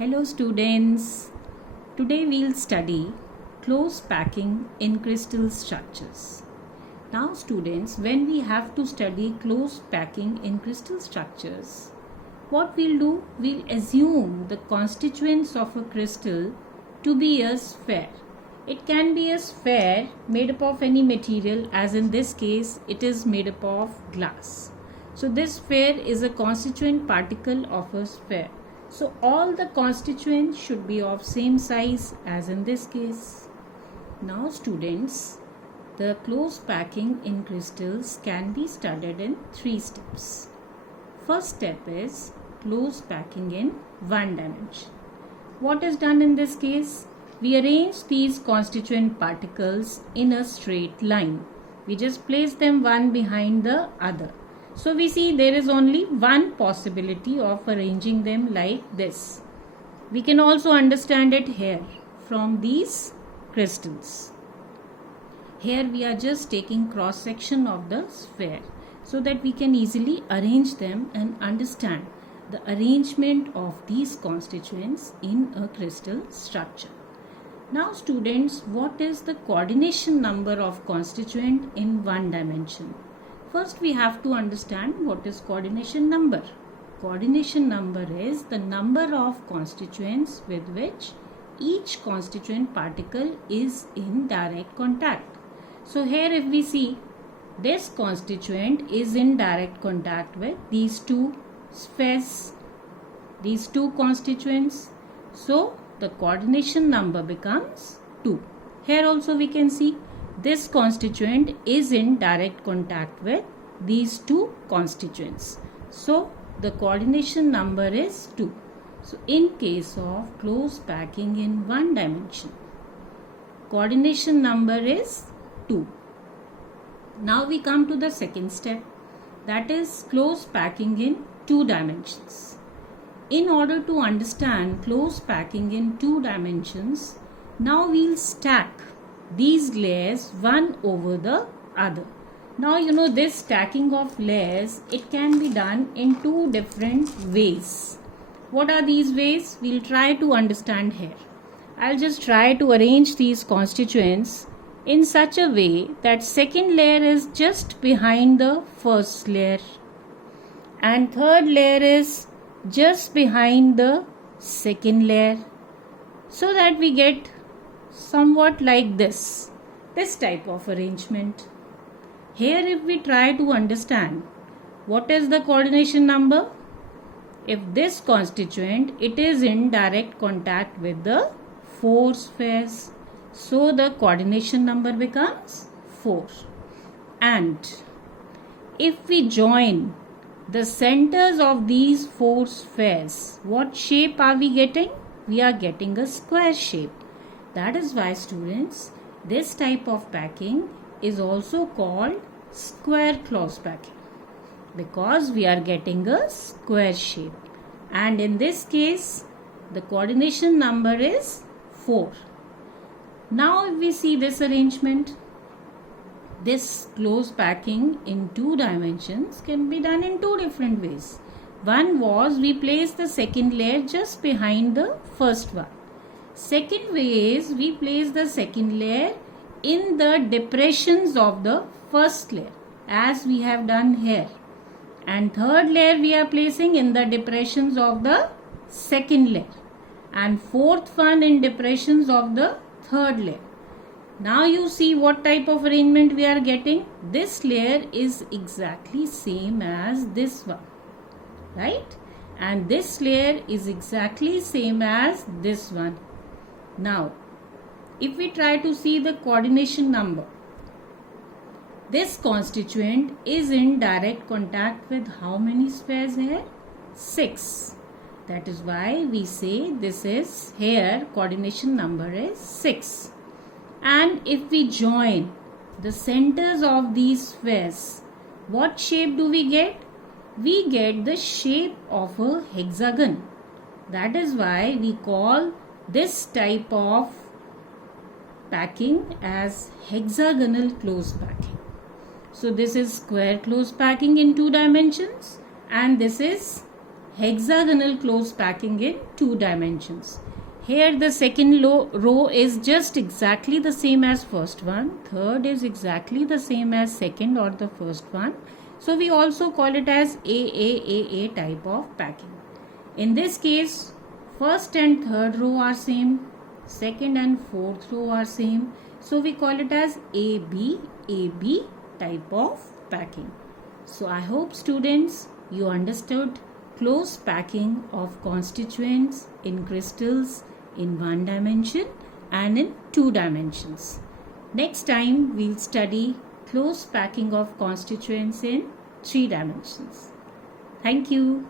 Hello students, today we'll study close packing in crystal structures. Now students, when we have to study close packing in crystal structures, what we'll do, we'll assume the constituents of a crystal to be a sphere. It can be a sphere made up of any material, as in this case it is made up of glass. So this sphere is a constituent particle of a sphere. So all the constituents should be of same size as in this case. Now students, the close packing in crystals can be studied in 3 steps. First step is close packing in one dimension. What is done in this case? We arrange these constituent particles in a straight line. We just place them one behind the other. So we see there is only one possibility of arranging them like this. We can also understand it here from these crystals. Here we are just taking cross section of the sphere so that we can easily arrange them and understand the arrangement of these constituents in a crystal structure. Now students, what is the coordination number of constituent in one dimension? First, we have to understand what is coordination number. Coordination number is the number of constituents with which each constituent particle is in direct contact. So here if we see, this constituent is in direct contact with these two spheres, these two constituents. So the coordination number becomes 2. Here also we can see this constituent is in direct contact with these two constituents. So the coordination number is 2. So in case of close packing in one dimension, coordination number is 2. Now we come to the second step, that is close packing in 2 dimensions. In order to understand close packing in 2 dimensions, now we'll stack these layers one over the other. Now you know this stacking of layers, it can be done in 2 different ways. What are these ways? We'll try to understand here. I'll just try to arrange these constituents in such a way that second layer is just behind the first layer and third layer is just behind the second layer, so that we get somewhat like this type of arrangement. Here if we try to understand what is the coordination number, if this constituent, it is in direct contact with the 4 spheres, so the coordination number becomes 4. And if we join the centers of these 4 spheres, what shape are we getting? We are getting a square shape. That is why students, this type of packing is also called square close packing, because we are getting a square shape. And in this case, the coordination number is 4. Now if we see this arrangement, this close packing in 2 dimensions can be done in 2 different ways. One was we place the second layer just behind the first one. Second way is we place the second layer in the depressions of the first layer, as we have done here. And third layer we are placing in the depressions of the second layer. And fourth one in depressions of the third layer. Now you see what type of arrangement we are getting. This layer is exactly same as this one, right? And this layer is exactly same as this one. Now, if we try to see the coordination number, this constituent is in direct contact with how many spheres here? 6. That is why we say this is here coordination number is 6. And if we join the centers of these spheres, what shape do we get? We get the shape of a hexagon. That is why we call this type of packing as hexagonal close packing. So this is square close packing in 2 dimensions and this is hexagonal close packing in 2 dimensions. Here the second row is just exactly the same as first one. Third is exactly the same as second or the first one. So we also call it as AAAA type of packing. In this case, first and third row are same, second and fourth row are same. So we call it as AB type of packing. So I hope students you understood close packing of constituents in crystals in 1 dimension and in 2 dimensions. Next time we'll study close packing of constituents in 3 dimensions. Thank you.